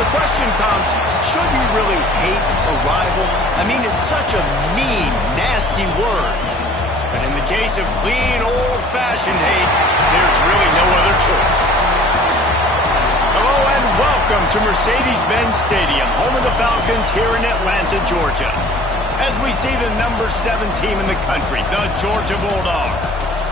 The question comes, should you really hate a rival? I mean, it's such a mean, nasty word. But in the case of clean, old-fashioned hate, there's really no other choice. Hello and welcome to Mercedes-Benz Stadium, home of the Falcons here in Atlanta, Georgia. As we see the number 7 team in the country, the Georgia Bulldogs,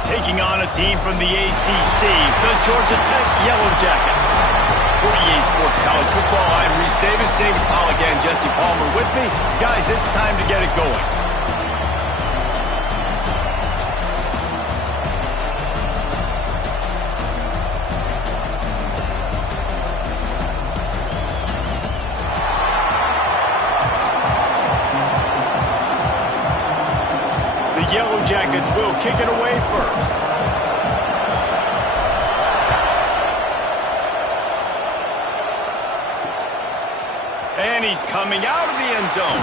taking on a team from the ACC, the Georgia Tech Yellow Jackets. For EA Sports College Football, I'm Reese Davis, David Pollack, and Jesse Palmer with me. Guys, it's time to get it going. The Yellow Jackets will kick it away first. And he's coming out of the end zone.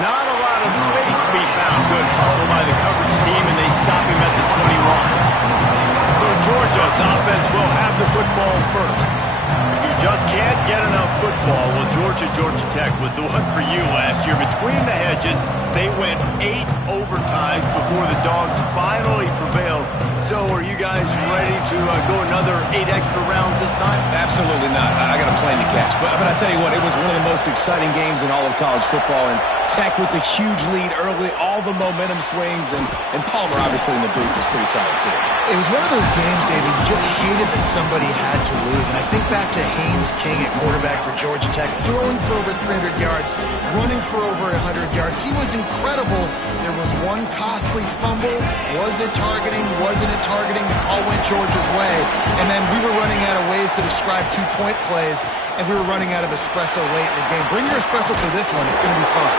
Not a lot of space to be found. Good hustle by the coverage team, and they stop him at the 21. So Georgia's offense will have the football first. If you just can't get enough football, well, Georgia Tech was the one for you last year. Between the hedges, they went 8 overtimes before the Dogs finally prevailed. So are you guys ready to go another 8 extra rounds this time? Absolutely not. I got a plane to catch. But I tell you what, it was one of the most exciting games in all of college football. And Tech with the huge lead early, all the momentum swings, and Palmer obviously in the booth was pretty solid too. It was one of those games, David, you just hated that somebody had to lose. And I think back to Haynes King at quarterback for Georgia Tech, throwing for over 300 yards, running for over 100 yards. He was incredible. There was one costly fumble. Was it targeting? Wasn't it targeting? The call went Georgia's way. And then we were running out of ways to describe 2-point plays, and we were running out of espresso late in the game. Bring your espresso for this one. It's going to be fun.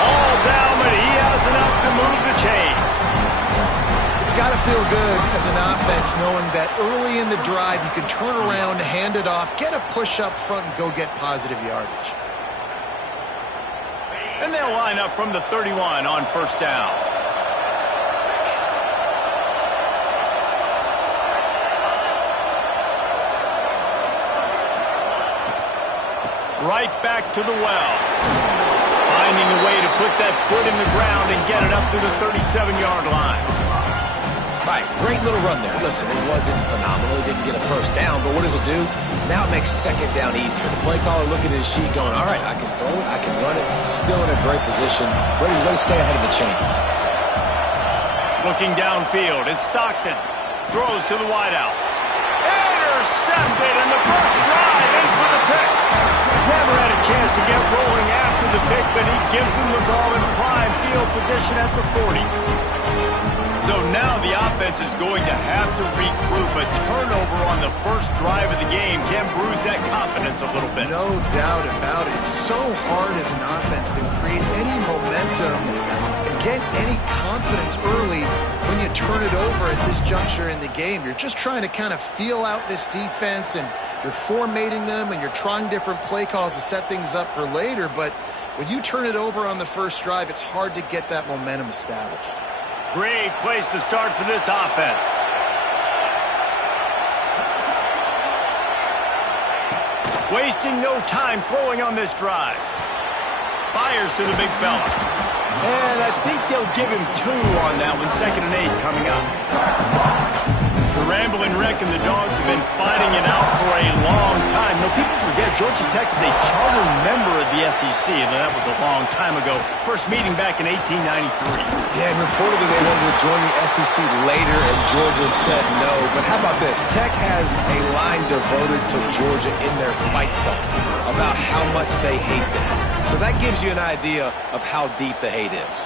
All down, but he has enough to move the chains. It's got to feel good as an offense knowing that early in the drive you can turn around, hand it off, get a push up front, and go get positive yardage. And they'll line up from the 31 on first down. Right back to the well. Finding a way to put that foot in the ground and get it up to the 37-yard line. Right, great little run there. Listen, it wasn't phenomenal. He didn't get a first down, but what does it do? Now it makes second down easier. The play caller looking at his sheet going, all right, I can throw it, I can run it. Still in a great position, ready to stay ahead of the chains. Looking downfield, it's Stockton. Throws to the wideout. Intercepted, and the first drive ends with a pick. Never had a chance to get rolling after the pick, but he gives them the ball in prime field position at the 40. So now the offense is going to have to regroup. A turnover on the first drive of the game can bruise that confidence a little bit. No doubt about it. It's so hard as an offense to create any momentum and get any confidence early when you turn it over at this juncture in the game. You're just trying to kind of feel out this defense, and you're formatting them, and you're trying different play calls to set things up for later. But when you turn it over on the first drive, it's hard to get that momentum established. Great place to start for this offense. Wasting no time throwing on this drive. Fires to the big fella. And I think they'll give him 2 on that one. 2nd and 8 coming up. The Rambling Wreck and the Dogs have been fighting it out for a long time. Now, people forget Georgia Tech is a charter member of the SEC, and that was a long time ago. First meeting back in 1893. Yeah, and reportedly they wanted to join the SEC later, and Georgia said no. But how about this? Tech has a line devoted to Georgia in their fight song about how much they hate them. So that gives you an idea of how deep the hate is.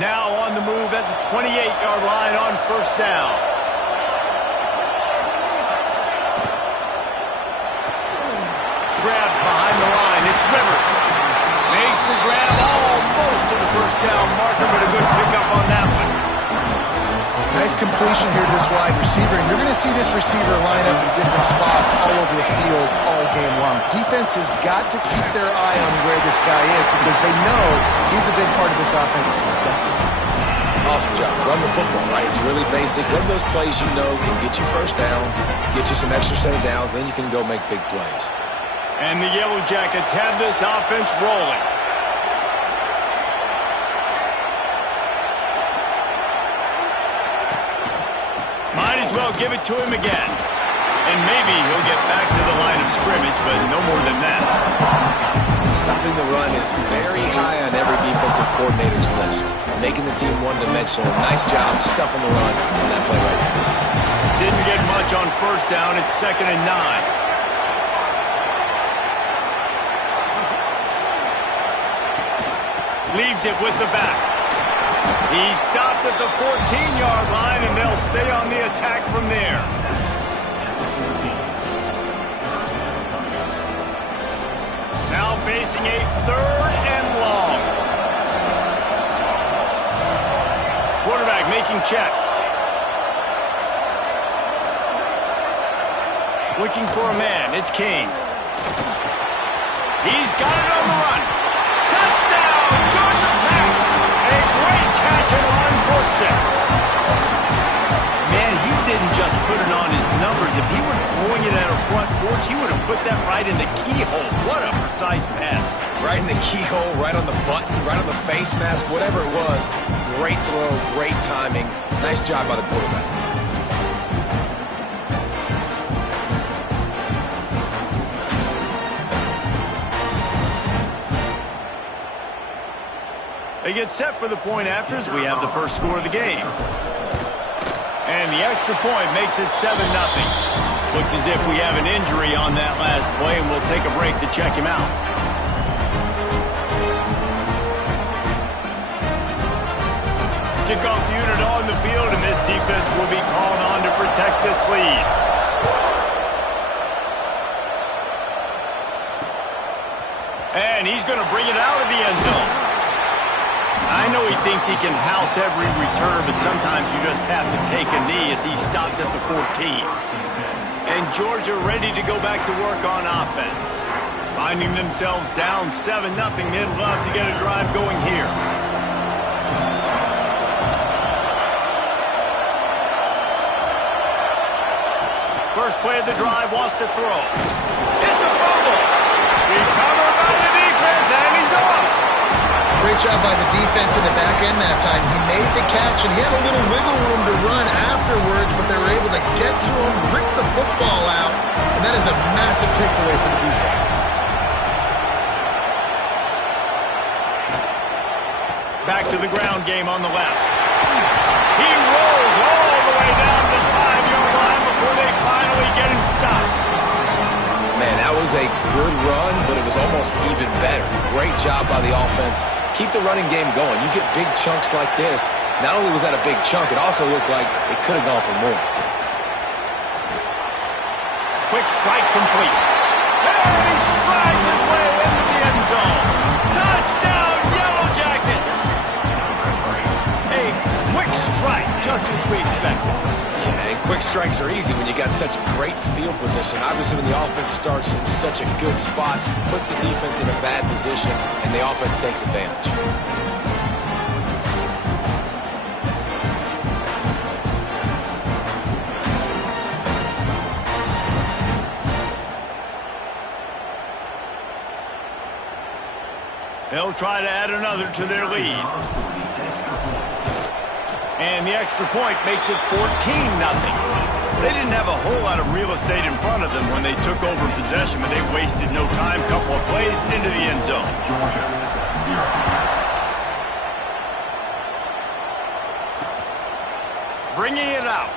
Now on the move at the 28-yard line on first down. Grab behind the line. It's Rivers. Makes the grab almost to the first down marker, but a good pickup on that one. Nice completion here to this wide receiver, and you're going to see this receiver line up in different spots all over the field all game long. Defense has got to keep their eye on where this guy is because they know he's a big part of this offense's success. Awesome job. Run the football, right? It's really basic. Run those plays you know can get you first downs, get you some extra set of downs, then you can go make big plays. And the Yellow Jackets have this offense rolling. Might as well give it to him again. And maybe he'll get back to the line of scrimmage, but no more than that. Stopping the run is very high on every defensive coordinator's list. Making the team one-dimensional. Nice job stuffing the run on that play right there. Didn't get much on first down. It's 2nd and 9. Leaves it with the back. He stopped at the 14-yard line, and they'll stay on the attack from there. Now facing a 3rd and long. Quarterback making checks. Looking for a man. It's King. He's got it on the run. Touchdown, Georgia Tech. A great catch and run for 6. Man, he didn't just put it on his numbers. If he were throwing it at a front porch, he would have put that right in the keyhole. What a precise pass. Right in the keyhole, right on the button, right on the face mask, whatever it was. Great throw, great timing. Nice job by the quarterback. They get set for the point afters. We have the first score of the game. And the extra point makes it 7-0. Looks as if we have an injury on that last play, and we'll take a break to check him out. Kickoff unit on the field, and this defense will be called on to protect this lead. And he's going to bring it out of the end zone. I know he thinks he can house every return, but sometimes you just have to take a knee as he stopped at the 14. And Georgia ready to go back to work on offense. Finding themselves down 7-0, they'd love to get a drive going here. First play of the drive, wants to throw. It's a fumble. Recovered by the defense, and he's off. Great job by the defense in the back end that time. He made the catch, and he had a little wiggle room to run afterwards, but they were able to get to him, rip the football out, and that is a massive takeaway for the defense. Back to the ground game on the left. He rolls all the way down to the 5-yard line before they finally get him stopped. Man, that was a good run, but it was almost even better. Great job by the offense. Keep the running game going. You get big chunks like this. Not only was that a big chunk, it also looked like it could have gone for more. Quick strike complete. And he strides his way into the end zone. Touchdown, Yellow Jackets! A quick strike, just as we expected. Yeah, and quick strikes are easy when you got such great field position. Obviously, when the offense starts in such a good spot, puts the defense in a bad position, and the offense takes advantage. They'll try to add another to their lead. And the extra point makes it 14-0. They didn't have a whole lot of real estate in front of them when they took over possession, but they wasted no time. Couple of plays into the end zone. Bringing it out.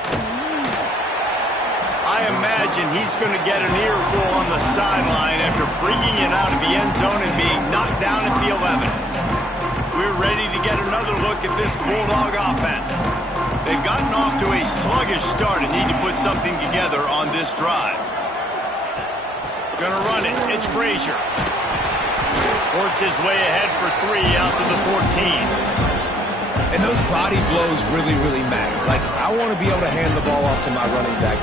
I imagine he's going to get an earful on the sideline after bringing it out of the end zone and being knocked down at the 11. We're ready to get another look at this Bulldog offense. They've gotten off to a sluggish start and need to put something together on this drive. Gonna run it. It's Frazier. Works his way ahead for 3 out to the 14. And those body blows really, really matter. Like, I want to be able to hand the ball off to my running back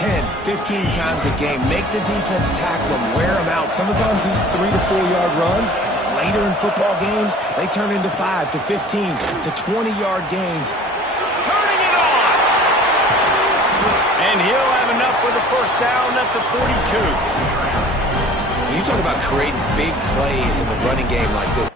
10, 15 times a game. Make the defense tackle him, wear him out. Sometimes these 3 to 4 yard runs, later in football games, they turn into 5 to 15 to 20-yard gains. Turning it on! And he'll have enough for the first down at the 42. When you talk about creating big plays in the running game like this,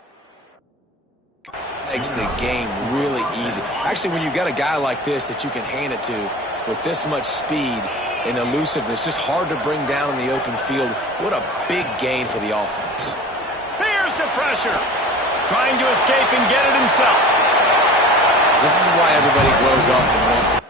makes the game really easy. Actually, when you've got a guy like this that you can hand it to with this much speed and elusiveness, just hard to bring down in the open field, what a big gain for the offense. Here's the pressure. Trying to escape and get it himself. This is why everybody grows up and wants to.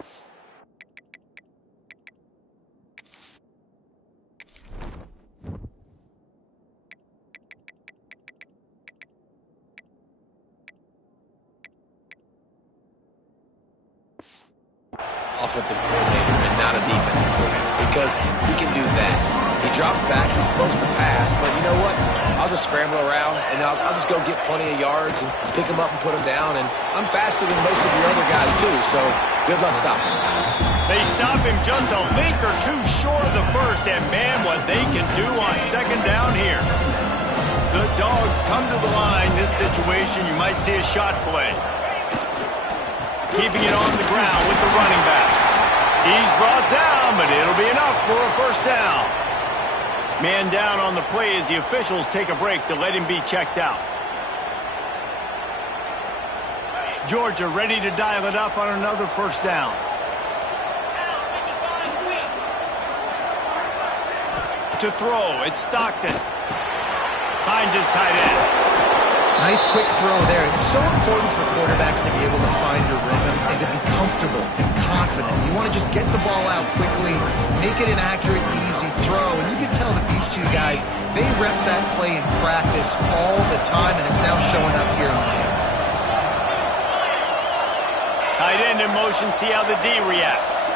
Offensive coordinator and not a defensive coordinator, because he can do that. He drops back, he's supposed to pass, but you know what? I'll just scramble around, and I'll just go get plenty of yards and pick him up and put him down, and I'm faster than most of your other guys too, so good luck stopping him. They stop him just a link or two short of the first, and man, what they can do on second down here. The Dogs come to the line. This situation, you might see a shot play. Keeping it on the ground with the running back. He's brought down, but it'll be enough for a first down. Man down on the play as the officials take a break to let him be checked out. Georgia ready to dial it up on another first down. To throw, it's Stockton. Finds his tight end. Nice quick throw there. It's so important for quarterbacks to be able to find a rhythm and to be comfortable and confident. You want to just get the ball out quickly, make it an accurate, easy throw. And you can tell that these two guys, they rep that play in practice all the time, and it's now showing up here on the game. Tight end in motion, see how the D reacts.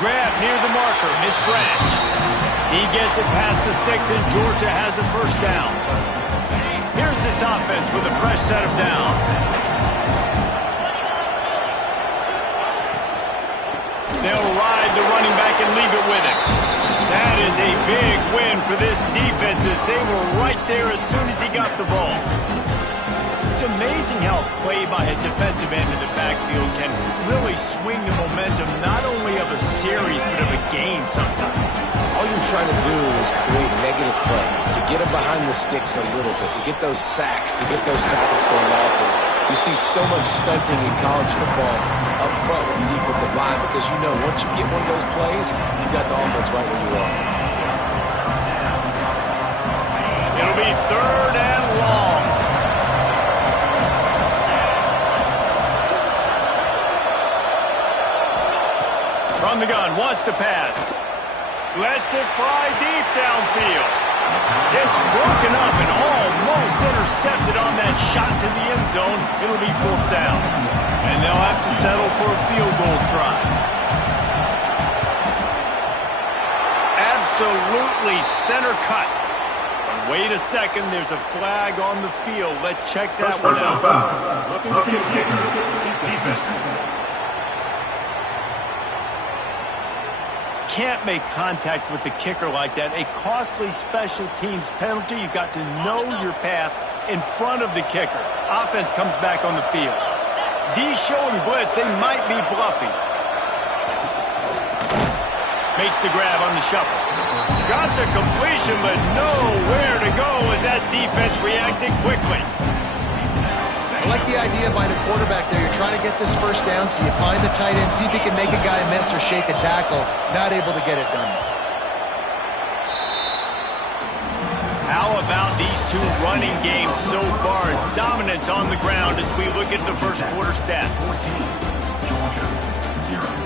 Grab near the marker, it's Branch. He gets it past the sticks, and Georgia has a first down. Here's this offense with a fresh set of downs. They'll ride the running back and leave it with him. That is a big win for this defense, as they were right there as soon as he got the ball. It's amazing how play by a defensive end in the backfield can really swing the momentum not only of a series but of a game sometimes. All you're trying to do is create negative plays, to get them behind the sticks a little bit, to get those sacks, to get those tackles for losses. You see so much stunting in college football up front with the defensive line, because you know once you get one of those plays, you got the offense right where you are. It'll be third and long. From the gun, wants to pass. Lets it fly deep downfield. It's broken up and almost intercepted on that shot to the end zone. It'll be fourth down. And they'll have to settle for a field goal try. Absolutely center cut. But wait a second, there's a flag on the field. Let's check that one out. Looking kicker, defense. Can't make contact with the kicker like that. A costly special teams penalty. You've got to know your path in front of the kicker. Offense comes back on the field. D showing blitz. They might be bluffing. Makes the grab on the shuffle. Got the completion, but nowhere to go as that defense reacted quickly. I like the idea by the quarterback there. You're trying to get this first down, so you find the tight end, see if he can make a guy miss or shake a tackle. Not able to get it done. How about these two running games so far? Dominance on the ground as we look at the first quarter stats. 14, Georgia, 0.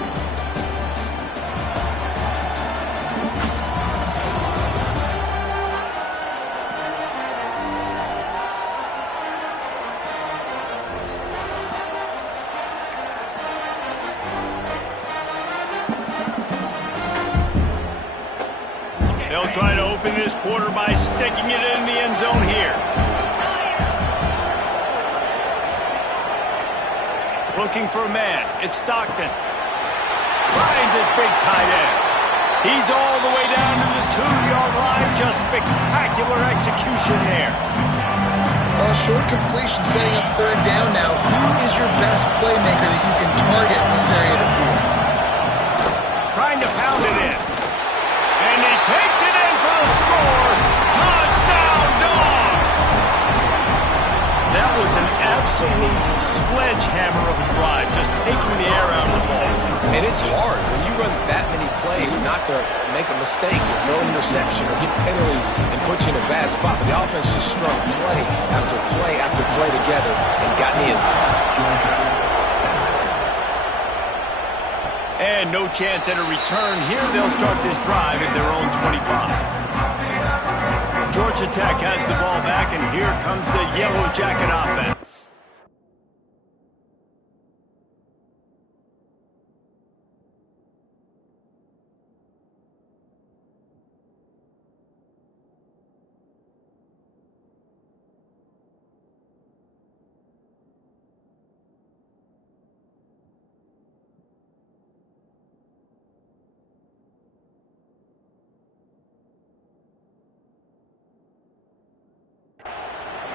They'll try to open this quarter by sticking it in the end zone here. Looking for a man. It's Stockton. Finds his big tight end. He's all the way down to the 2-yard line. Just spectacular execution there. Well, short completion setting up third down now. Who is your best playmaker that you can target in this area of the field? Trying to pound it in. And it's hard when you run that many plays not to make a mistake and throw an interception or get penalties and put you in a bad spot. But the offense just strung play after play after play together and got in the end zone. And no chance at a return here. They'll start this drive at their own 25. Georgia Tech has the ball back, and here comes the Yellow Jacket offense.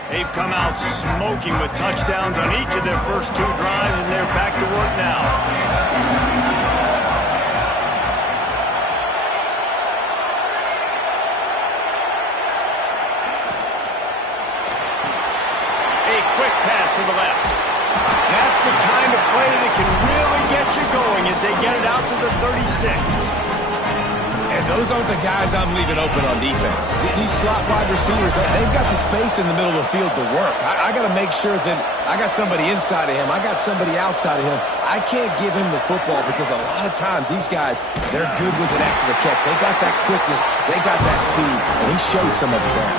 They've come out smoking with touchdowns on each of their first 2 drives, and they're back to work now. A quick pass to the left. That's the kind of play that can really get you going as they get it out to the 36. And those aren't the guys I'm leaving open on defense. These slot wide receivers, they've got the space in the middle of the field to work. I got to make sure that I got somebody inside of him. I got somebody outside of him. I can't give him the football because a lot of times these guys, they're good with it after the catch. They got that quickness. They got that speed. And he showed some of it there.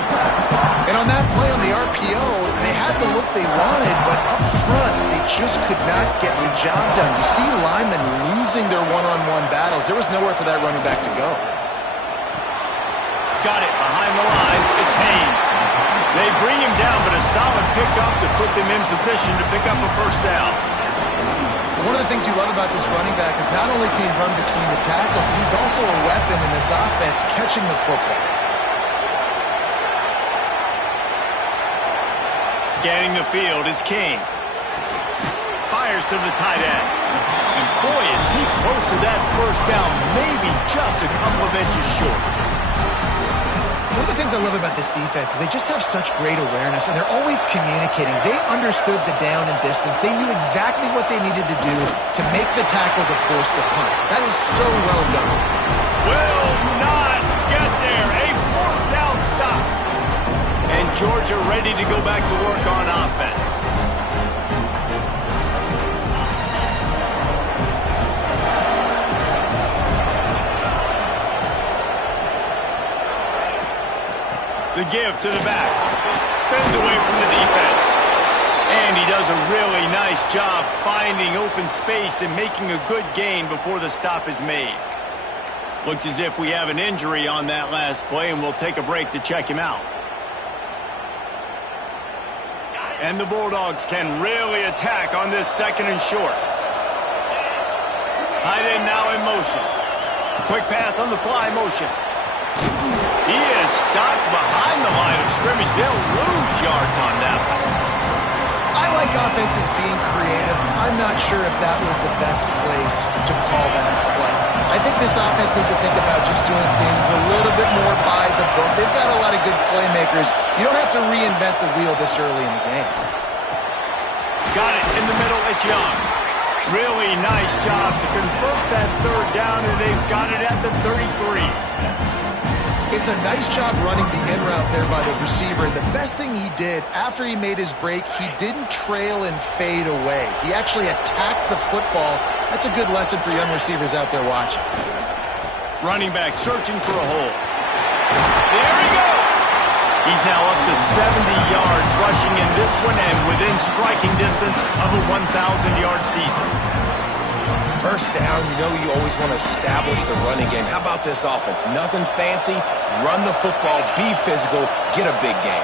And on that play on the RPO, they had the look they wanted, but up front, they just could not get the job done. You see linemen losing their one-on-one battles. There was nowhere for that running back to go. Got it behind the line. It's Haynes. They bring him down, but a solid pickup to put them in position to pick up a first down. One of the things you love about this running back is not only can he run between the tackles, but he's also a weapon in this offense catching the football. Scanning the field, it's King. Fires to the tight end. And boy, is he close to that first down, maybe just a couple of inches short. One of the things I love about this defense is they just have such great awareness, and they're always communicating. They understood the down and distance. They knew exactly what they needed to do to make the tackle to force the punt. That is so well done. Will not get there. A 4th down stop. And Georgia ready to go back to work on offense. The give to the back. Spins away from the defense. And he does a really nice job finding open space and making a good gain before the stop is made. Looks as if we have an injury on that last play, and we'll take a break to check him out. And the Bulldogs can really attack on this 2nd and short. Tight end now in motion. Quick pass on the fly motion. He is stopped behind the line of scrimmage. They'll lose yards on that one. I like offenses being creative. I'm not sure if that was the best place to call that play. I think this offense needs to think about just doing things a little bit more by the book. They've got a lot of good playmakers. You don't have to reinvent the wheel this early in the game. Got it in the middle. It's Young. Really nice job to convert that 3rd down, and they've got it at the 33. It's a nice job running the in route there by the receiver. And the best thing he did after he made his break, he didn't trail and fade away. He actually attacked the football. That's a good lesson for young receivers out there watching. Running back searching for a hole. There he goes. He's now up to 70 yards rushing in this one and within striking distance of a 1,000-yard season. First down, you know you always want to establish the running game. How about this offense? Nothing fancy. Run the football, be physical, get a big gain.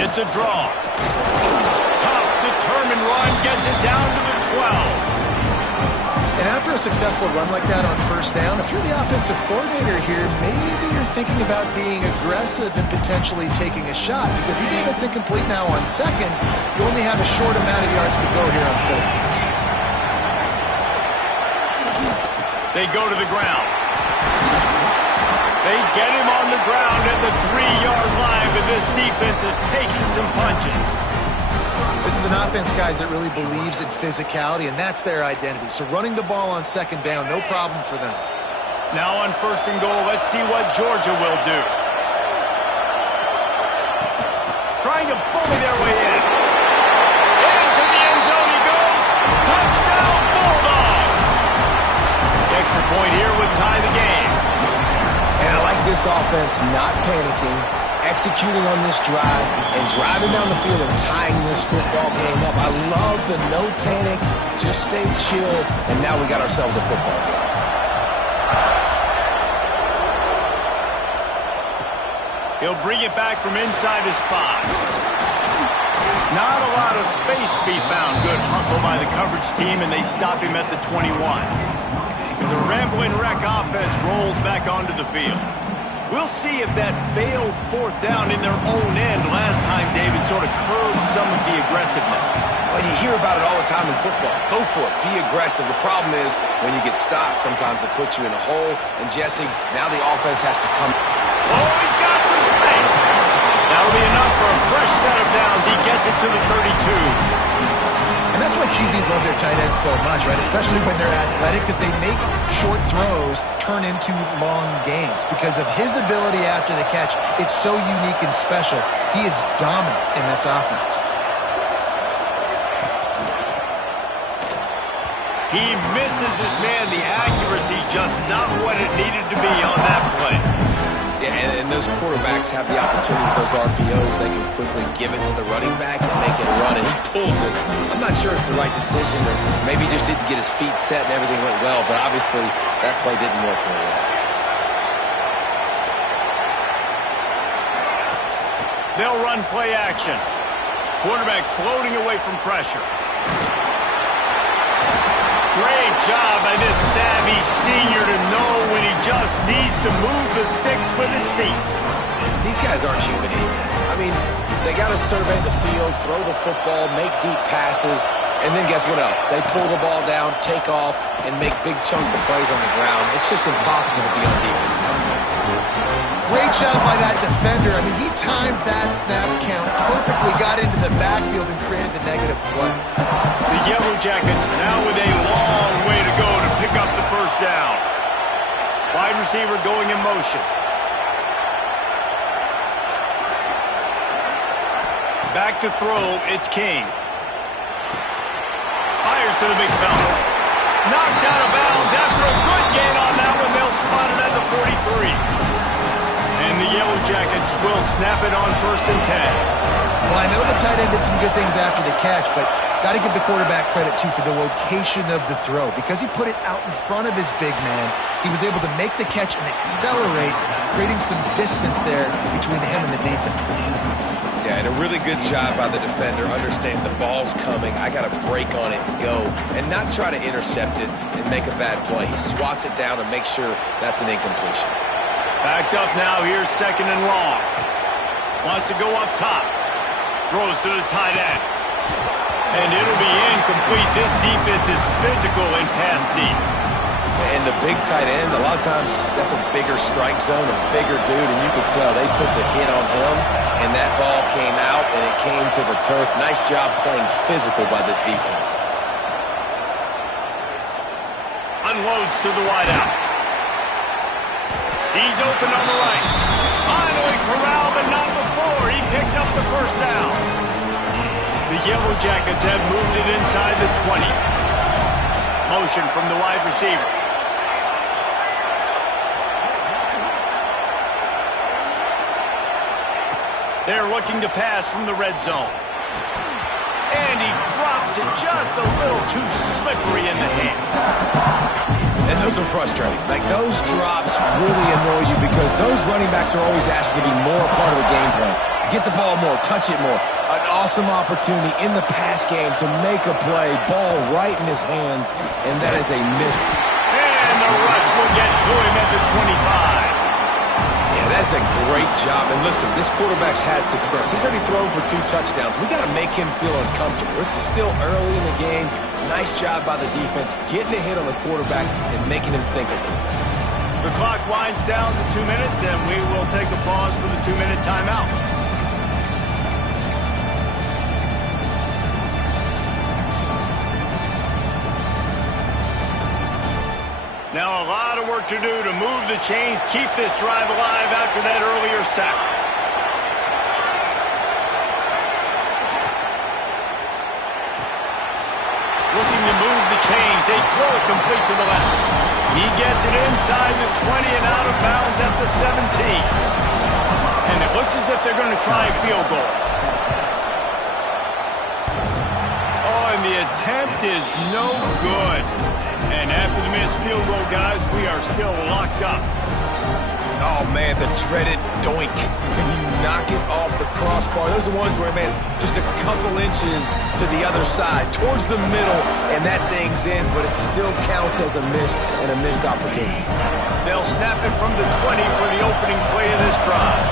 It's a draw. Tough, determined run gets it down to the 12. And after a successful run like that on first down, if you're the offensive coordinator here, maybe you're thinking about being aggressive and potentially taking a shot, because even if it's incomplete now on 2nd, you only have a short amount of yards to go here on 3rd. They go to the ground. They get him on the ground at the 3-yard line, but this defense is taking some punches. This This is an offense, guys, that really believes in physicality, and that's their identity. So running the ball on second down, no problem for them. Now on first and goal, let's see what Georgia will do. Trying to bully their way in. Into the end zone he goes. Touchdown, Bulldogs! The extra point here would tie the game. And I like this offense not panicking, executing on this drive, and driving down the field and tying this football game up. I love the no panic, just stay chill, and now we got ourselves a football game. He'll bring it back from inside his spot. Not a lot of space to be found. Good hustle by the coverage team, and they stop him at the 21. The rambling wreck offense rolls back onto the field. We'll see if that failed fourth down in their own end last time, David, sort of curbed some of the aggressiveness. Well, you hear about it all the time in football. Go for it. Be aggressive. The problem is when you get stopped, sometimes it puts you in a hole. And, Jesse, now the offense has to come. Oh, he's got some space. That'll be enough for a fresh set of downs. He gets it to the 32. And that's why QBs love their tight ends so much, right? Especially when they're athletic, because they make short throws turn into long gains. Because of his ability after the catch, it's so unique and special. He is dominant in this offense. He misses his man. The accuracy just not what it needed to be on that play. Yeah, and those quarterbacks have the opportunity with those RPOs. They can quickly give it to the running back and make it run, and he pulls it. I'm not sure it's the right decision, or maybe he just didn't get his feet set and everything went well, but obviously that play didn't work very well. They'll run play action. Quarterback floating away from pressure. Great job by this savvy senior to know when he just needs to move the sticks with his feet. These guys aren't human either. I mean, they got to survey the field, throw the football, make deep passes, and then guess what else? They pull the ball down, take off, and make big chunks of plays on the ground. It's just impossible to be on defense nowadays. Great job by that defender. I mean, he timed that snap count perfectly, got into the backfield and created the negative play. The Yellow Jackets now with a long way to go to pick up the first down. Wide receiver going in motion. Back to throw, it's King. Fires to the big fella. Knocked out of bounds after a good gain on that one. They'll spot it at the 43. And the Yellow Jackets will snap it on 1st and 10. Well, I know the tight end did some good things after the catch, but got to give the quarterback credit, too, for the location of the throw. Because he put it out in front of his big man, he was able to make the catch and accelerate, creating some distance there between him and the defense. Yeah, and a really good job by the defender, understanding the ball's coming, I got to break on it and go, and not try to intercept it and make a bad play. He swats it down and makes sure that's an incompletion. Backed up now, here's 2nd and long. Wants to go up top. Throws to the tight end. And it'll be incomplete. This defense is physical and pass deep. And the big tight end, a lot of times that's a bigger strike zone, a bigger dude, and you could tell they put the hit on him, and that ball came out, and it came to the turf. Nice job playing physical by this defense. Unloads to the wideout. He's open on the right. Finally corralled, but not before. He picks up the first down. The Yellow Jackets have moved it inside the 20. Motion from the wide receiver. They're looking to pass from the red zone. And he drops it just a little too slippery in the hands. And those are frustrating. Like, those drops really annoy you because those running backs are always asked to be more a part of the game plan. Get the ball more, touch it more. An awesome opportunity in the pass game to make a play, ball right in his hands, and that is a missed. And the rush will get to him at the 25. Yeah, that's a great job. And listen, this quarterback's had success. He's already thrown for 2 touchdowns. We got to make him feel uncomfortable. This is still early in the game. Nice job by the defense, getting a hit on the quarterback and making him think a little bit. The clock winds down to 2 minutes, and we will take a pause for the 2-minute timeout. Now a lot of work to do to move the chains, keep this drive alive after that earlier sack. Looking to move the chains. They throw it complete to the left. He gets it inside the 20 and out of bounds at the 17. And it looks as if they're going to try a field goal. Oh, and the attempt is no good. And after the missed field goal, guys, we are still locked up. Oh, man, the dreaded doink. When you knock it off the crossbar, those are the ones where, man, just a couple inches to the other side, towards the middle, and that thing's in, but it still counts as a missed and a missed opportunity. They'll snap it from the 20 for the opening play of this drive.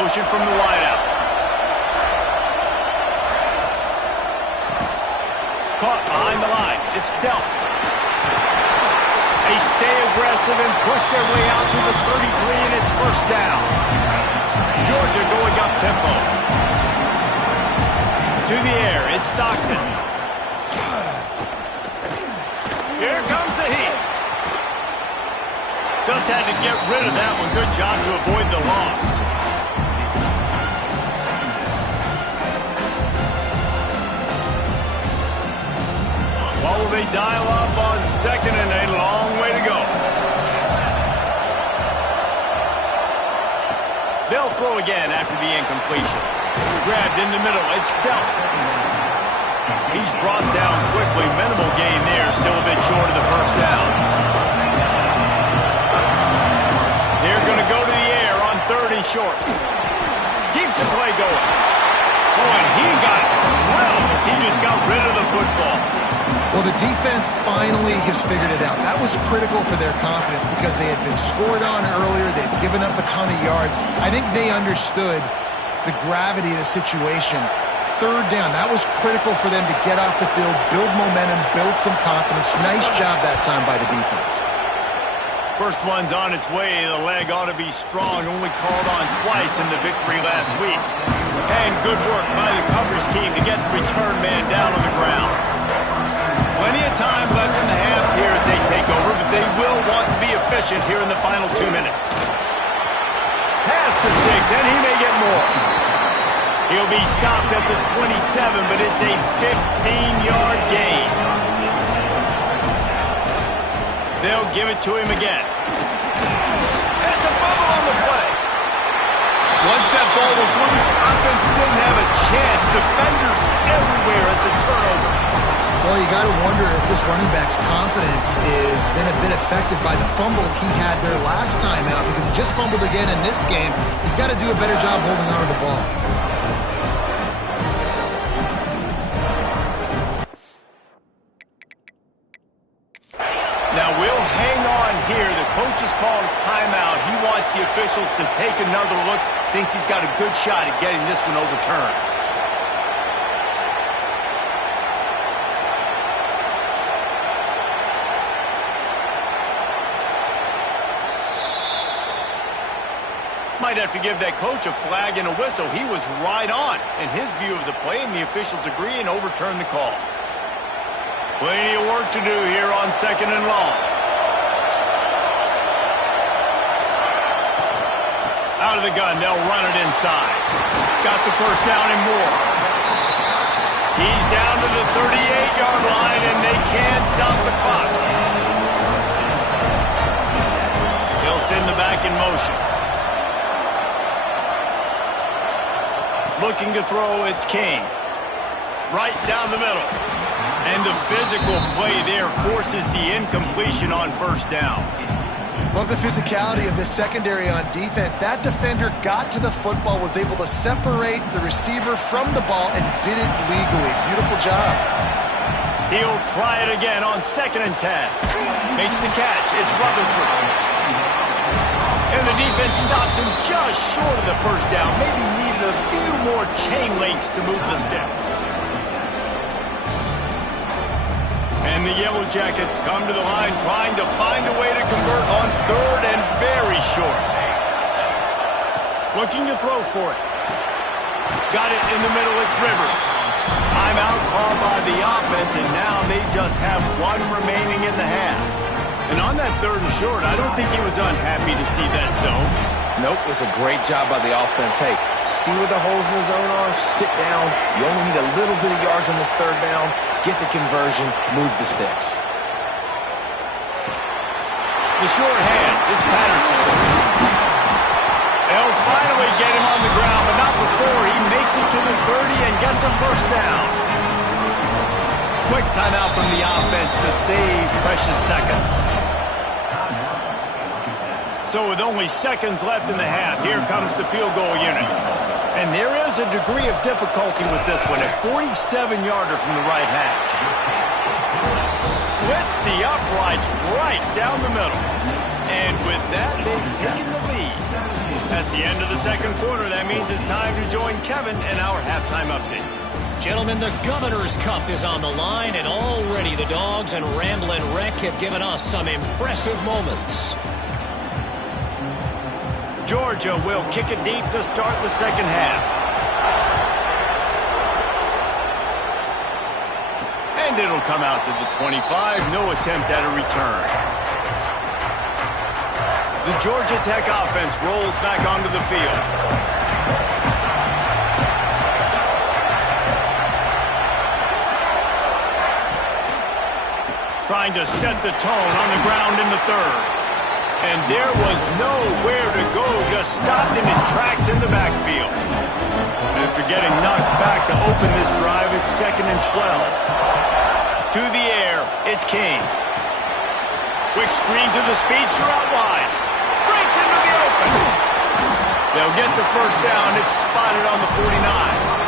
Motion from the wideout. Caught behind the line. It's dealt. They stay aggressive and push their way out to the 33, and it's first down. Georgia going up tempo. To the air, it's Stockton. Here comes the heat. Just had to get rid of that one. Good job to avoid the loss. What will they dial up on second and a long way to go? They'll throw again after the incompletion. Grabbed in the middle. It's dealt. He's brought down quickly. Minimal gain there. Still a bit short of the first down. They're going to go to the air on third and short. Keeps the play going. Oh, and he got drilled as he just got rid of the football. Well, the defense finally has figured it out. That was critical for their confidence because they had been scored on earlier. They'd given up a ton of yards. I think they understood the gravity of the situation. Third down, that was critical for them to get off the field, build momentum, build some confidence. Nice job that time by the defense. First one's on its way. The leg ought to be strong. Only called on twice in the victory last week. And good work by the coverage team to get the return man down on the ground. Plenty of time left in the half here as they take over, but they will want to be efficient here in the final 2 minutes. Pass to Sticks, and he may get more. He'll be stopped at the 27, but it's a 15-yard gain. They'll give it to him again. It's a fumble on the play. Once that ball was loose, offense didn't have a chance. Defenders everywhere. It's a turnover. Well, you got to wonder if this running back's confidence has been a bit affected by the fumble he had there last time out because he just fumbled again in this game. He's got to do a better job holding on to the ball. Now we'll hang on here. The coach has called timeout. He wants the officials to take another look. Thinks he's got a good shot at getting this one overturned. Might have to give that coach a flag and a whistle. He was right on in his view of the play, and the officials agree and overturn the call. Plenty of work to do here on second and long. Out of the gun, they'll run it inside. Got the first down and more. He's down to the 38-yard line, and they can't stop the clock. He'll send the back in motion. Looking to throw, it's King. Right down the middle. And the physical play there forces the incompletion on first down. Love the physicality of this secondary on defense. That defender got to the football, was able to separate the receiver from the ball, and did it legally. Beautiful job. He'll try it again on second and 10. Makes the catch. It's Rutherford. And the defense stops him just short of the first down. Maybe needed a few more chain links to move the sticks. And the Yellow Jackets come to the line trying to find a way to convert on third and very short. Looking to throw for it. Got it in the middle. It's Rivers. High timeout called by the offense, and now they just have one remaining in the half. And on that 3rd and short, I don't think he was unhappy to see that zone. Nope, it was a great job by the offense. Hey, see where the holes in the zone are? Sit down. You only need a little bit of yards on this 3rd down. Get the conversion. Move the sticks. The short hands. It's Patterson. They'll finally get him on the ground, but not before he makes it to the 30 and gets a 1st down. Quick timeout from the offense to save precious seconds. So with only seconds left in the half, here comes the field goal unit. And there is a degree of difficulty with this one, a 47-yarder from the right hash. Splits the uprights right down the middle. And with that, they've taken the lead. That's the end of the 2nd quarter. That means it's time to join Kevin in our halftime update. Gentlemen, the Governor's Cup is on the line, and already the Dogs and Ramblin' Wreck have given us some impressive moments. Georgia will kick it deep to start the 2nd half. And it'll come out to the 25. No attempt at a return. The Georgia Tech offense rolls back onto the field. Trying to set the tone on the ground in the 3rd. And there was nowhere to go, just stopped in his tracks in the backfield. After getting knocked back to open this drive, it's 2nd and 12. To the air, it's King. Quick screen to the speedster out wide. Breaks into the open. They'll get the 1st down. It's spotted on the 49.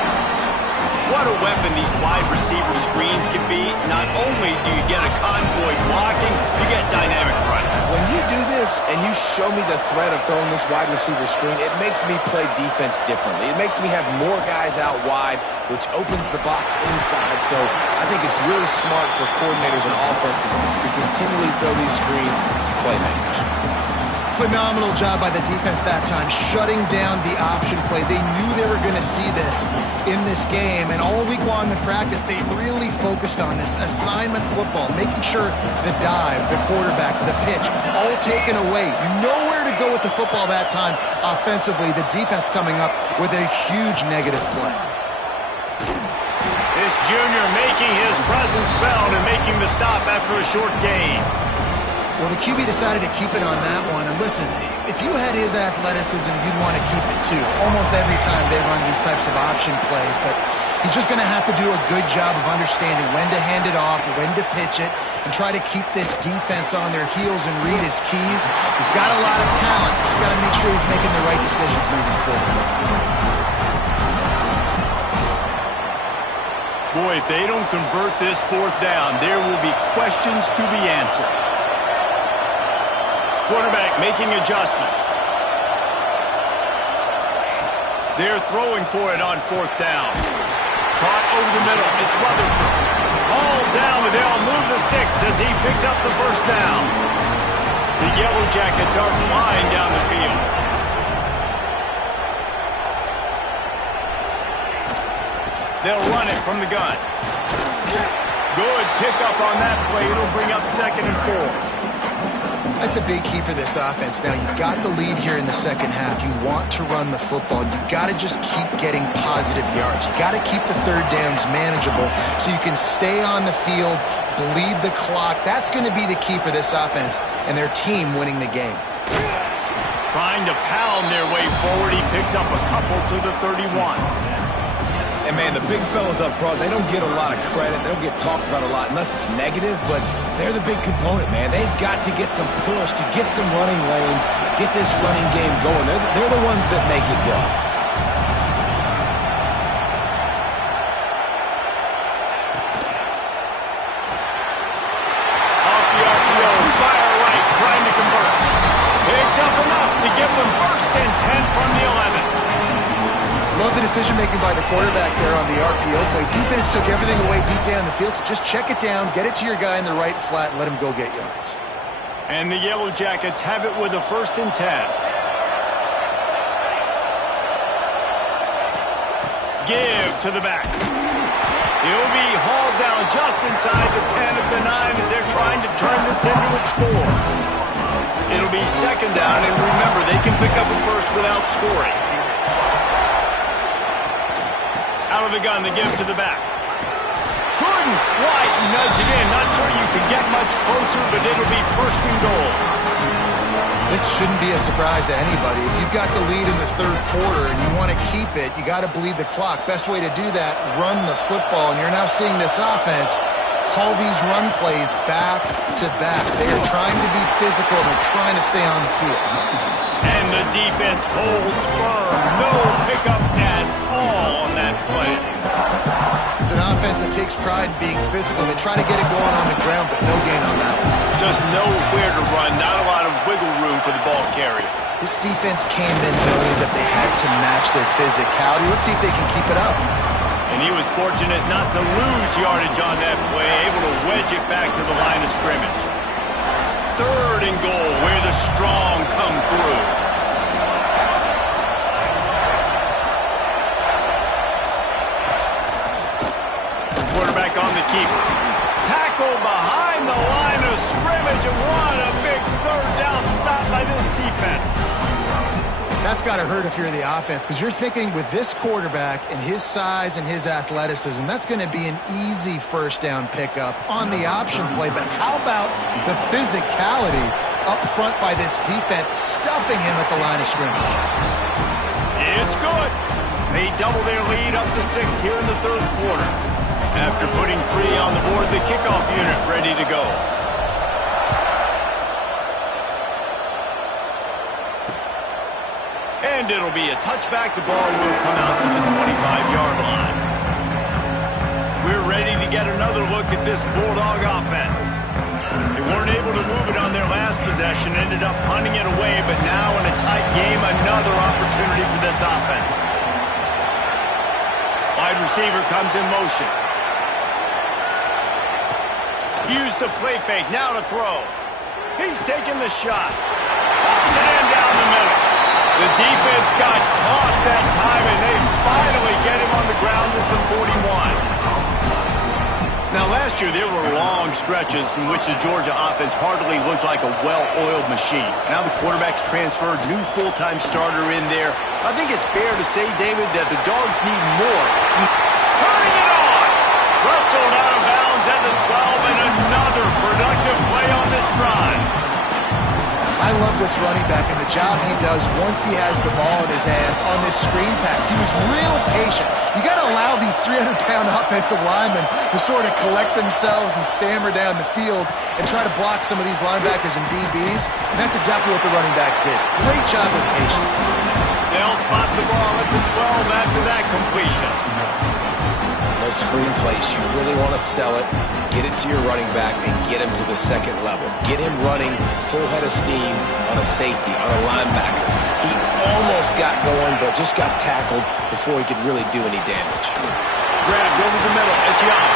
What a weapon these wide receiver screens can be. Not only do you get a convoy blocking, you get dynamic running. When you do this and you show me the threat of throwing this wide receiver screen, it makes me play defense differently. It makes me have more guys out wide, which opens the box inside. So I think it's really smart for coordinators and offenses to continually throw these screens to playmakers. Phenomenal job by the defense that time, shutting down the option play. They knew they were going to see this in this game, and all week long in practice, they really focused on this assignment football, making sure the dive, the quarterback, the pitch, all taken away. Nowhere to go with the football that time offensively. The defense coming up with a huge negative play. This junior making his presence felt and making the stop after a short gain. Well, the QB decided to keep it on that one. And listen, if you had his athleticism, you'd want to keep it too. Almost every time they run these types of option plays. But he's just going to have to do a good job of understanding when to hand it off, when to pitch it, and try to keep this defense on their heels and read his keys. He's got a lot of talent. He's got to make sure he's making the right decisions moving forward. Boy, if they don't convert this 4th down, there will be questions to be answered. Quarterback making adjustments. They're throwing for it on 4th down. Caught over the middle. It's Rutherford. All down, but they'll move the sticks as he picks up the 1st down. The Yellow Jackets are flying down the field. They'll run it from the gun. Good pickup on that play. It'll bring up 2nd and 4. That's a big key for this offense. Now, you've got the lead here in the 2nd half. You want to run the football. You've got to just keep getting positive yards. You've got to keep the 3rd downs manageable so you can stay on the field, bleed the clock. That's going to be the key for this offense and their team winning the game. Trying to pound their way forward. He picks up a couple to the 31. And, man, the big fellas up front, they don't get a lot of credit. They don't get talked about a lot unless it's negative, but they're the big component, man. They've got to get some push, to get some running lanes, get this running game going. They're the ones that make it go. Off the RPO, fire right, trying to convert. Picks up enough to give them 1st and 10 from the 11. Love the decision-making by the quarterback there on the RPO play. Defense took everything away deep down the field, so just check it down, get it to your guy in the right flat, and let him go get yards. And the Yellow Jackets have it with a 1st and 10. Give to the back. He'll be hauled down just inside the 10 at the 9 as they're trying to turn this into a score. It'll be second down, and remember, they can pick up a first without scoring. Out of the gun, they give it to the back. Couldn't quite nudge it in. Not sure you can get much closer, but it'll be first and goal. This shouldn't be a surprise to anybody. If you've got the lead in the third quarter and you want to keep it, you got to bleed the clock. Best way to do that, run the football. And you're now seeing this offense call these run plays back to back. They are trying to be physical. They're trying to stay on the field. And the defense holds firm. No pickup at all on that play. It's an offense that takes pride in being physical. They try to get it going on the ground, but no gain on that one. Just nowhere to run. Not a lot of wiggle room for the ball carrier. This defense came in knowing that they had to match their physicality. Let's see if they can keep it up. And he was fortunate not to lose yardage on that play, able to wedge it back to the line of scrimmage. Third and goal, where the strong come through. Quarterback on the keeper. Tackle behind the line of scrimmage, and what a big third down stop by this defense. That's got to hurt if you're the offense, because you're thinking with this quarterback and his size and his athleticism, that's going to be an easy first down pickup on the option play. But how about the physicality up front by this defense, stuffing him at the line of scrimmage? It's good. They double their lead up to 6 here in the third quarter. After putting 3 on the board, the kickoff unit ready to go. And it'll be a touchback. The ball will come out to the 25-yard line. We're ready to get another look at this Bulldog offense. They weren't able to move it on their last possession, ended up punting it away, but now in a tight game, another opportunity for this offense. Wide receiver comes in motion. Used the play fake, now to throw. He's taking the shot. Pumps it in down the middle. The defense got caught that time, and they finally get him on the ground at the 41. Now, last year, there were long stretches in which the Georgia offense hardly looked like a well-oiled machine. Now the quarterback's transferred, new full-time starter in there. I think it's fair to say, David, that the Dogs need more. Turning it on! Wrestled out of bounds at the 12, and another productive play on this drive. I love this running back and the job he does once he has the ball in his hands on this screen pass. He was real patient. You got to allow these 300-pound offensive linemen to sort of collect themselves and stammer down the field and try to block some of these linebackers and DBs. And that's exactly what the running back did. Great job with patience. They'll spot the ball at the 12 after that completion. Those screen plays, you really want to sell it, get it to your running back, and get him to the second level. Get him running full head of steam on a safety, on a linebacker. He almost got going, but just got tackled before he could really do any damage. Grabbed over the middle, it's Young.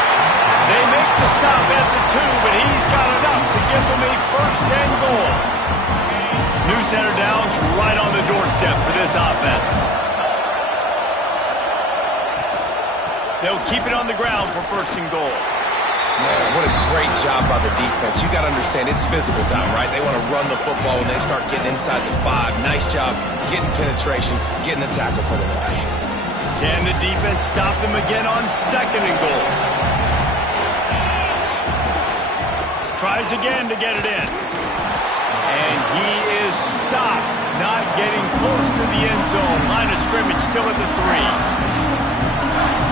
They make the stop at the 2, but he's got enough to give them a first and goal. New center downs right on the doorstep for this offense. They'll keep it on the ground for first and goal. Yeah, what a great job by the defense. You got to understand, it's physical time, right? They want to run the football when they start getting inside the 5. Nice job getting penetration, getting the tackle for the loss. Can the defense stop them again on second and goal? Tries again to get it in. And he is stopped, not getting close to the end zone. Line of scrimmage still at the 3.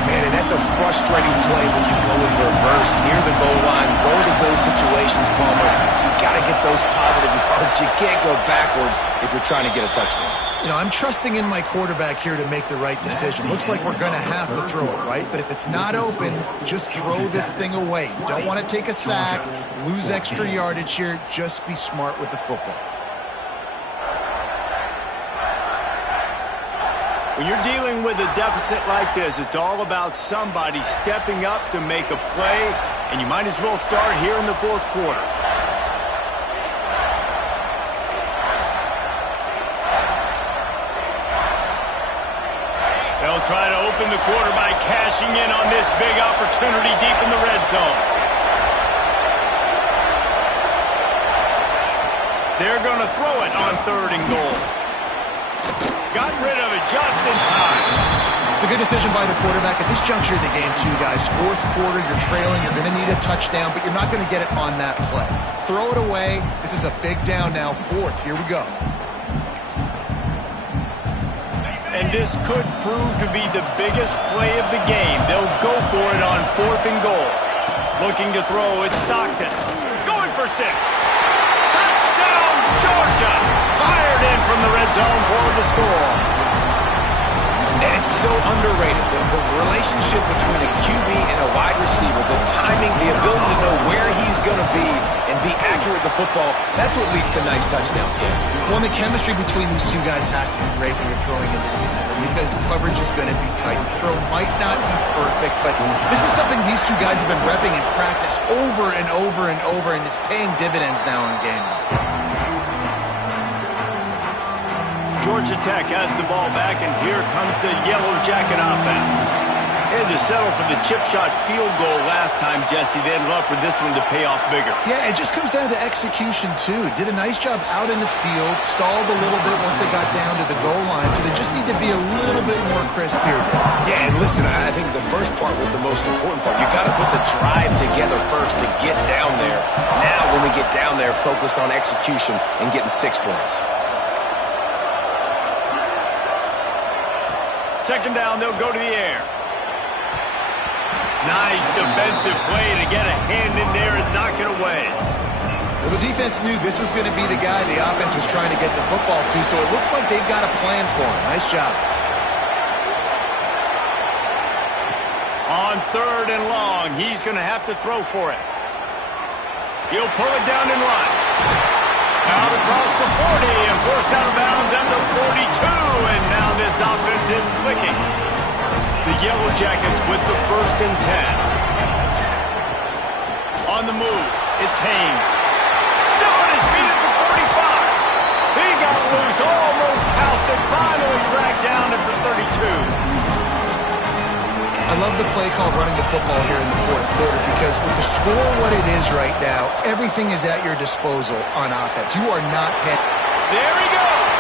Man, and that's a frustrating play when you go in reverse near the goal line. Go to those situations, Palmer. You got to get those positive yards. You can't go backwards if you're trying to get a touchdown. You know, I'm trusting in my quarterback here to make the right decision. Looks like we're going to have to throw it, right? But if it's not open, just throw this thing away. You don't want to take a sack, lose extra yardage here. Just be smart with the football. When you're dealing with a deficit like this, it's all about somebody stepping up to make a play, and you might as well start here in the fourth quarter. They'll try to open the quarter by cashing in on this big opportunity deep in the red zone. They're going to throw it on 3rd and goal. Got rid of it just in time. It's a good decision by the quarterback. At this juncture of the game, too, guys. 4th quarter, you're trailing. You're going to need a touchdown, but you're not going to get it on that play. Throw it away. This is a big down now. 4th. Here we go. And this could prove to be the biggest play of the game. They'll go for it on 4th and goal. Looking to throw, it's Stockton. Going for 6. Touchdown, Georgia! Fired in from the red zone for the score. And it's so underrated. The relationship between a QB and a wide receiver, the timing, the ability to know where he's going to be and be accurate with the football, that's what leads to nice touchdowns, Jesse. Well, the chemistry between these two guys has to be great when you're throwing into the end zone because coverage is going to be tight. The throw might not be perfect, but this is something these two guys have been repping in practice over and over and over, and it's paying dividends now in game. Georgia Tech has the ball back, and here comes the Yellow Jacket offense. They had to settle for the chip shot field goal last time, Jesse. They'd love for this one to pay off bigger. Yeah, it just comes down to execution, too. Did a nice job out in the field, stalled a little bit once they got down to the goal line, so they just need to be a little bit more crisp here. Yeah, and listen, I think the first part was the most important part. You got to put the drive together first to get down there. Now, when we get down there, focus on execution and getting 6 points. 2nd down, they'll go to the air. Nice defensive play to get a hand in there and knock it away. Well, the defense knew this was going to be the guy the offense was trying to get the football to, so it looks like they've got a plan for him. Nice job. On 3rd and long, he's going to have to throw for it. He'll pull it down and run. Out across the 40 and forced out of bounds at the 42, and now this offense is clicking. The Yellow Jackets with the 1st and 10. On the move, it's Haynes. Still on his feet at the 45. He got loose, almost housed it, finally dragged down at the 32. I love the play called running the football here in the 4th quarter because with the score what it is right now, everything is at your disposal on offense. You are not paying. There he goes.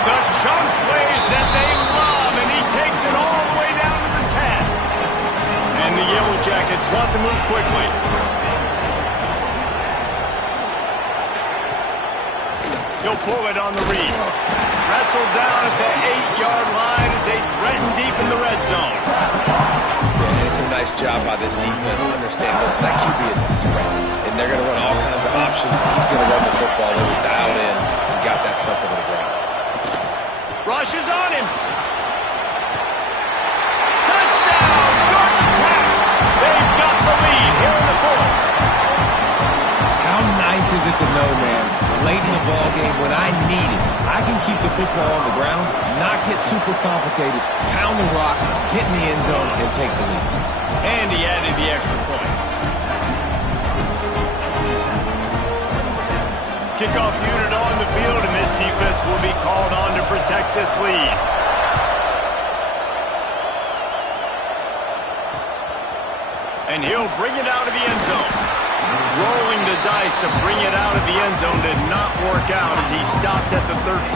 The chunk plays that they love, and he takes it all the way down to the 10. And the Yellow Jackets want to move quickly. He'll pull it on the read. Wrestled down at the 8-yard line as they threaten deep in the red zone. Yeah, it's a nice job by this defense. Understand this, that QB is a threat. And they're going to run all kinds of options. He's going to run the football. They were dialed in and got that sucker to the ground. Rush is on him. Touchdown, Georgia Tech. They've got the lead here in the 4th. How nice is it to know, man, late in the ball game when I need it, I can keep the football on the ground, not get super complicated, pound the rock, get in the end zone, and take the lead. And he added the extra point. Kickoff unit on the field, and this defense will be called on to protect this lead. And he'll bring it out of the end zone. Rolling the dice to bring it out of the end zone did not work out as he stopped at the 13.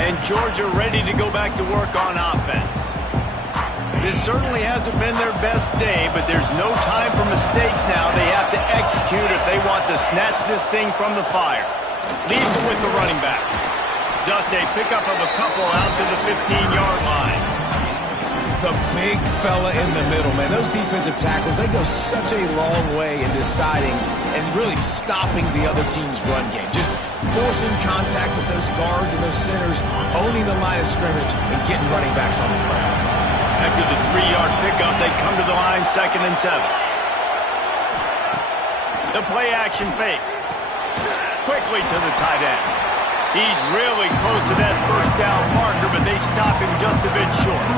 And Georgia ready to go back to work on offense. This certainly hasn't been their best day, but there's no time for mistakes now. They have to execute if they want to snatch this thing from the fire. Leaves it with the running back. Just a pickup of a couple out to the 15-yard line. The big fella in the middle, man. Those defensive tackles, they go such a long way in deciding and really stopping the other team's run game. Just forcing contact with those guards and those centers, owning the line of scrimmage, and getting running backs on the ground. After the 3-yard pickup, they come to the line 2nd and 7. The play action fake. Quickly to the tight end. He's really close to that 1st down marker, but they stop him just a bit short.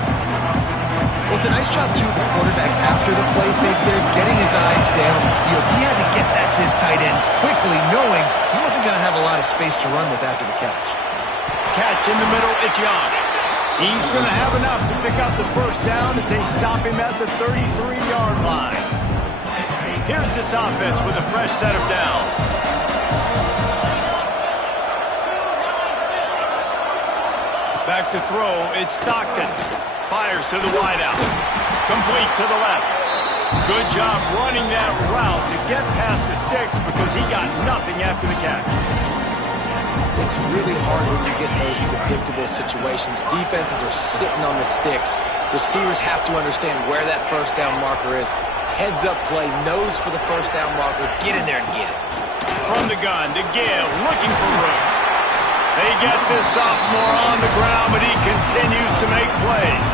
Well, it's a nice job, too, of the quarterback after the play fake there, getting his eyes down the field. He had to get that to his tight end quickly, knowing he wasn't going to have a lot of space to run with after the catch. catch in the middle. It's Young. He's going to have enough to pick up the first down as they stop him at the 33-yard line. Here's this offense with a fresh set of downs. Back to throw, it's Stockton. Fires to the wideout. Complete to the left. Good job running that route to get past the sticks because he got nothing after the catch. It's really hard when you get in those predictable situations. Defenses are sitting on the sticks. Receivers have to understand where that first down marker is. Heads up play, nose for the first down marker. Get in there and get it. From the gun to Gill, looking for room. They get this sophomore on the ground, but he continues to make plays.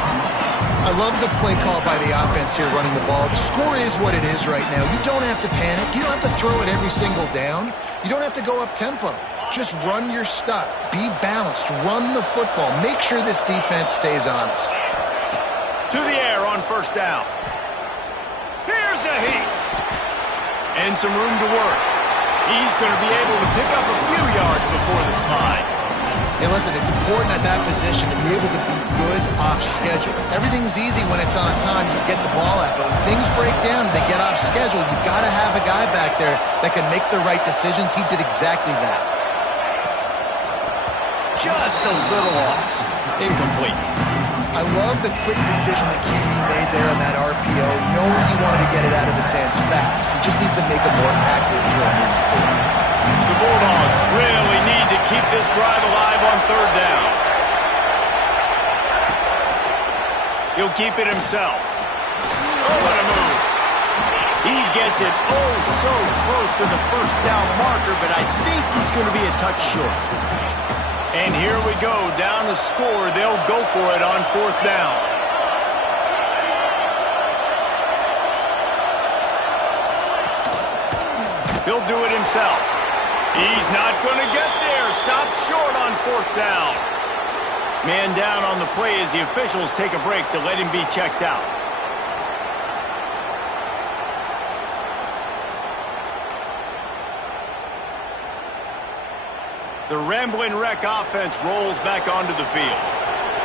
I love the play call by the offense here running the ball. The score is what it is right now. You don't have to panic. You don't have to throw it every single down. You don't have to go up tempo. Just run your stuff. Be balanced. Run the football. Make sure this defense stays honest. To the air on first down. Here's a heat. And some room to work. He's going to be able to pick up a few yards before the slide. Hey, listen, it's important at that position to be able to be good off schedule. Everything's easy when it's on time, you get the ball out. But when things break down and they get off schedule, you've got to have a guy back there that can make the right decisions. He did exactly that. Just a little off. Incomplete. I love the quick decision that QB made there on that RPO, knowing he wanted to get it out of his hands fast. He just needs to make a more accurate throw moving forward. The Bulldogs really need to keep this drive alive on third down. He'll keep it himself. Oh, what a move. He gets it oh so close to the first down marker, but I think he's going to be a touch short. And here we go, down to score. They'll go for it on fourth down. He'll do it himself. He's not going to get there. Stopped short on fourth down. Man down on the play as the officials take a break to let him be checked out. The Ramblin' Wreck offense rolls back onto the field.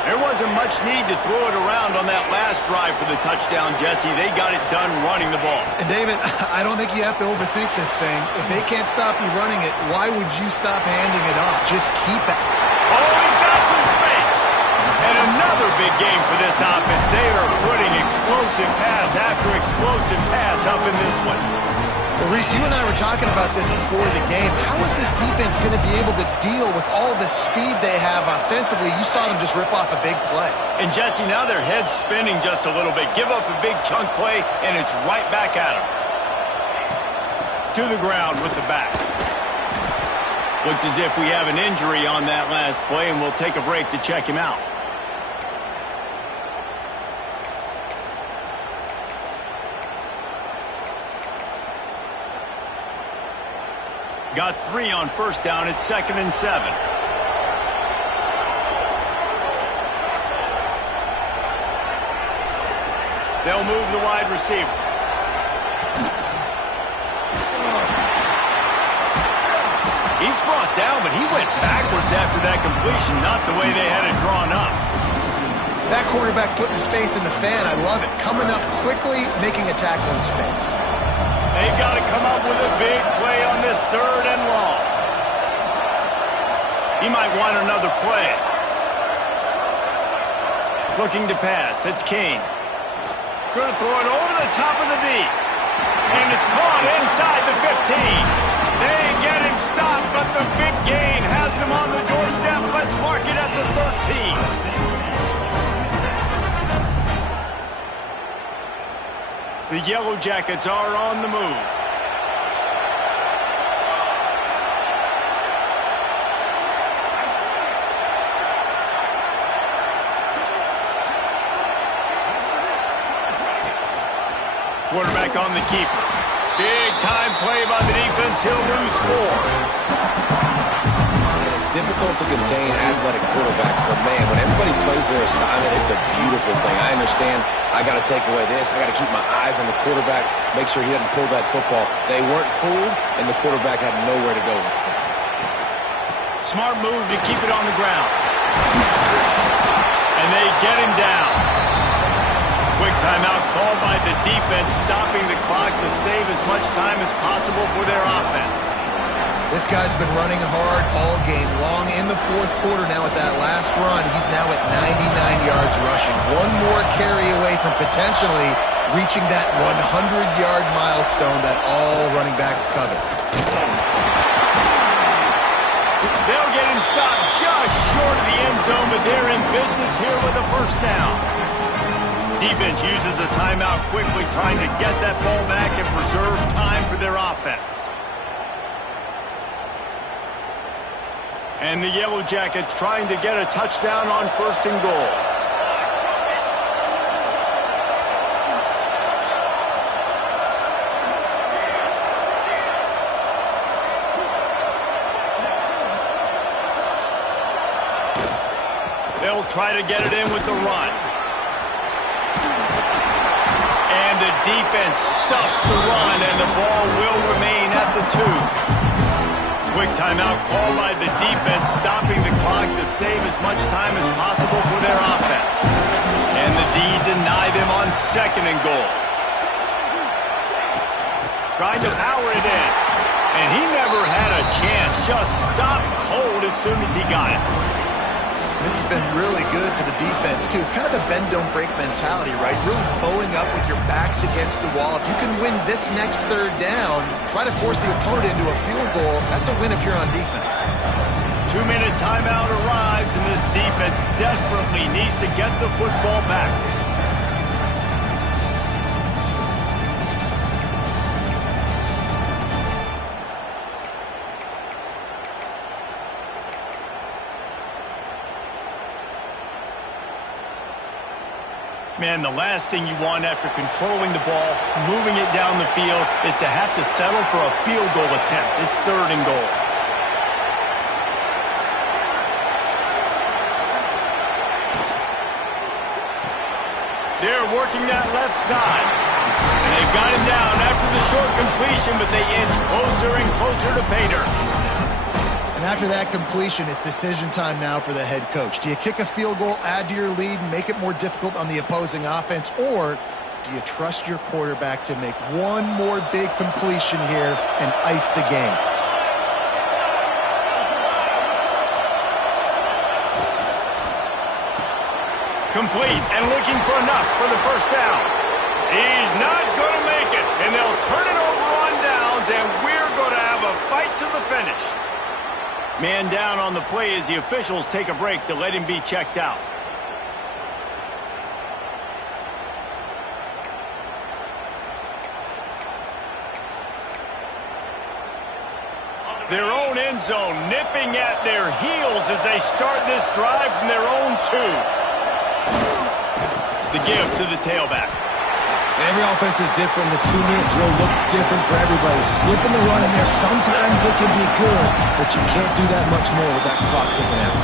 There wasn't much need to throw it around on that last drive for the touchdown, Jesse. They got it done running the ball. And, David, I don't think you have to overthink this thing. If they can't stop you running it, why would you stop handing it off? Just keep it. Oh, he's got some space. And another big game for this offense. They are putting explosive pass after explosive pass up in this one. Well, Reese, you and I were talking about this before the game. How is this defense going to be able to deal with all the speed they have offensively? You saw them just rip off a big play. And, Jesse, now their head's spinning just a little bit. Give up a big chunk play, and it's right back at them. To the ground with the back. Looks as if we have an injury on that last play, and we'll take a break to check him out. Got 3 on first down. It's 2nd and 7. They'll move the wide receiver. He's brought down, but he went backwards after that completion, not the way they had it drawn up. That quarterback putting his face in the fan, I love it. Coming up quickly, making a tackle in space. They've got to come up with a big play on this 3rd and long. He might want another play. Looking to pass. It's Kane. Going to throw it over the top of the D. And it's caught inside the 15. They get him stopped, but the big gain has them on the doorstep. Let's mark it at the 13. The Yellow Jackets are on the move. Quarterback on the keeper. Big time play by the defense. He'll lose 4. Difficult to contain athletic quarterbacks, but man, when everybody plays their assignment, it's a beautiful thing. I understand I got to take away this. I got to keep my eyes on the quarterback, make sure he doesn't pull that football. They weren't fooled, and the quarterback had nowhere to go with it. Smart move to keep it on the ground. And they get him down. Quick timeout called by the defense, stopping the clock to save as much time as possible for their offense. This guy's been running hard all game long. In the fourth quarter now with that last run, he's now at 99 yards rushing. One more carry away from potentially reaching that 100-yard milestone that all running backs covet. They'll get him stopped just short of the end zone, but they're in business here with a first down. Defense uses a timeout quickly, trying to get that ball back and preserve time for their offense. And the Yellow Jackets trying to get a touchdown on 1st and goal. They'll try to get it in with the run. And the defense stuffs the run, and the ball will remain at the 2. Quick timeout called by the defense, stopping the clock to save as much time as possible for their offense. And the D deny them on 2nd and goal. Trying to power it in. And he never had a chance. Just stopped cold as soon as he got it. This has been really good for the defense, too. It's kind of the bend-don't-break mentality, right? Really bowing up with your backs against the wall. If you can win this next 3rd down, try to force the opponent into a field goal, that's a win if you're on defense. 2-minute timeout arrives, and this defense desperately needs to get the football back. Man, the last thing you want after controlling the ball, moving it down the field, is to have to settle for a field goal attempt. It's 3rd and goal. They're working that left side. And they've got him down after the short completion, but they inch closer and closer to pay dirt. And after that completion, it's decision time now for the head coach. Do you kick a field goal, add to your lead, and make it more difficult on the opposing offense, or do you trust your quarterback to make one more big completion here and ice the game? Complete and looking for enough for the first down. He's not going to make it, and they'll turn it over on downs, and we're going to have a fight to the finish. Man down on the play as the officials take a break to let him be checked out. Their own end zone nipping at their heels as they start this drive from their own 2. The give to the tailback. Every offense is different. The 2-minute drill looks different for everybody. Slipping the run in there, sometimes it can be good, but you can't do that much more with that clock ticking out.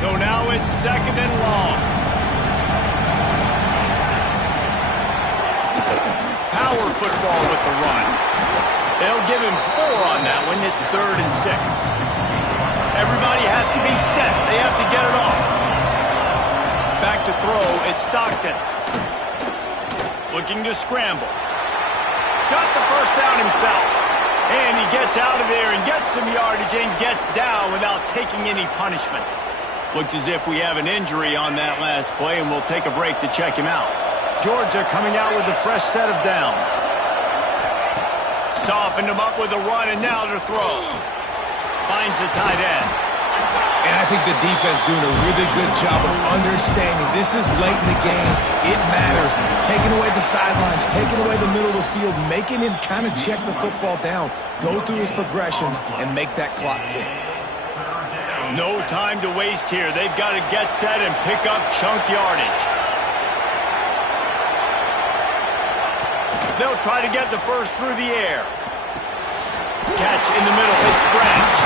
So now it's 2nd and long. Power football with the run. They'll give him 4 on that one. It's 3rd and 6. Everybody has to be set. They have to get it off. Back to throw. It's Stockton. Looking to scramble. Got the first down himself. And he gets out of there and gets some yardage and gets down without taking any punishment. Looks as if we have an injury on that last play, and we'll take a break to check him out. Georgia coming out with a fresh set of downs. Softened him up with a run, and now to throw. Finds the tight end. And I think the defense doing a really good job of understanding this is late in the game. It matters. Taking away the sidelines, taking away the middle of the field, making him kind of check the football down, go through his progressions, and make that clock tick. No time to waste here. They've got to get set and pick up chunk yardage. They'll try to get the first through the air. Catch in the middle. It's Branch.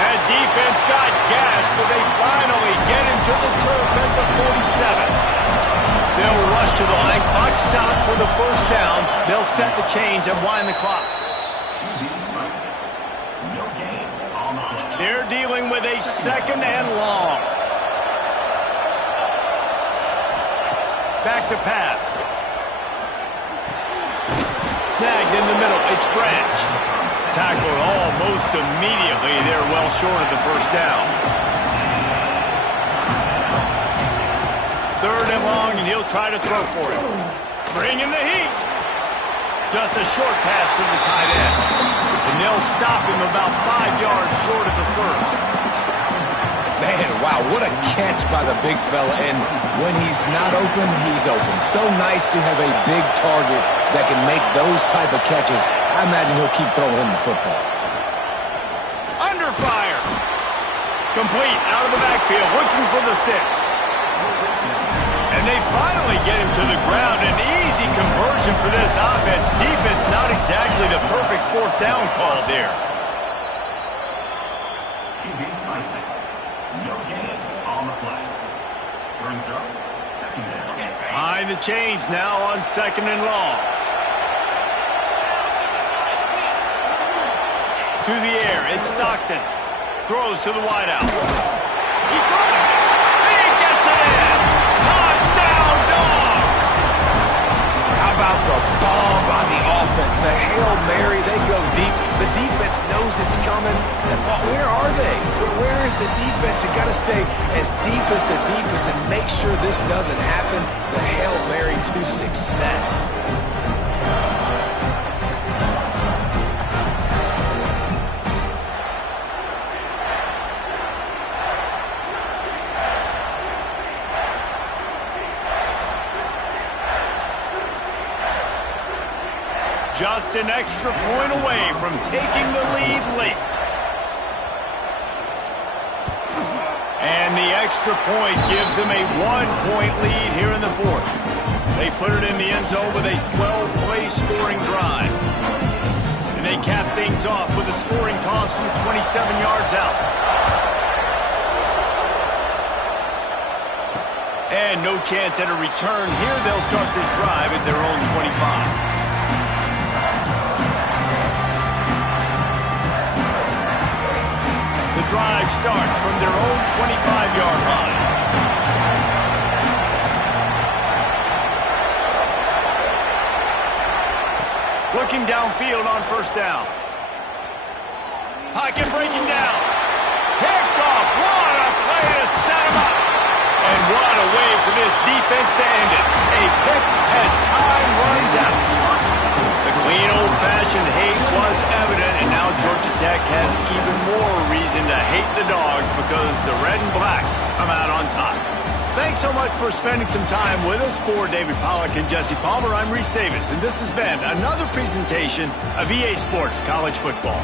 That defense got gashed, but they finally get him to the turf at the 47. They'll rush to the line. Clock stop for the first down. They'll set the chains and wind the clock. They're dealing with a second and long. Back to pass. Snagged in the middle. It's Branch. Tackled almost immediately. They're well short of the first down. Third and long, and he'll try to throw for it. Bringing the heat. Just a short pass to the tight end. And they'll stop him about 5 yards short of the first. Man, wow, what a catch by the big fella. And when he's not open, he's open. So nice to have a big target that can make those type of catches. I imagine he'll keep throwing him the football. Under fire. Complete out of the backfield, looking for the sticks. And they finally get him to the ground. An easy conversion for this offense. Defense not exactly the perfect fourth down call there. No gain on the play. Brings up second down. Behind the chains now on second and long. To the air, it's Stockton. Throws to the wideout. He got it. He gets it in. Touchdown, Dogs! How about the bomb by the offense? The Hail Mary, they go deep. The defense knows it's coming. And where are they? Where is the defense? You got to stay as deep as the deepest and make sure this doesn't happen. The Hail Mary to success. Just an extra point away from taking the lead late. And the extra point gives them a 1-point lead here in the fourth. They put it in the end zone with a 12-play scoring drive. And they cap things off with a scoring toss from 27 yards out. And no chance at a return here. They'll start this drive at their own 25. The drive starts from their own 25-yard line. Looking downfield on first down. Pocket breaking down. Picked off. What a play to set him up. And what a way for this defense to end it. A pick as time runs out. The clean old-fashioned hate was evident, and now Georgia Tech has even more reason to hate the Dogs because the red and black come out on top. Thanks so much for spending some time with us. For David Pollack and Jesse Palmer, I'm Reese Davis, and this has been another presentation of EA Sports College Football.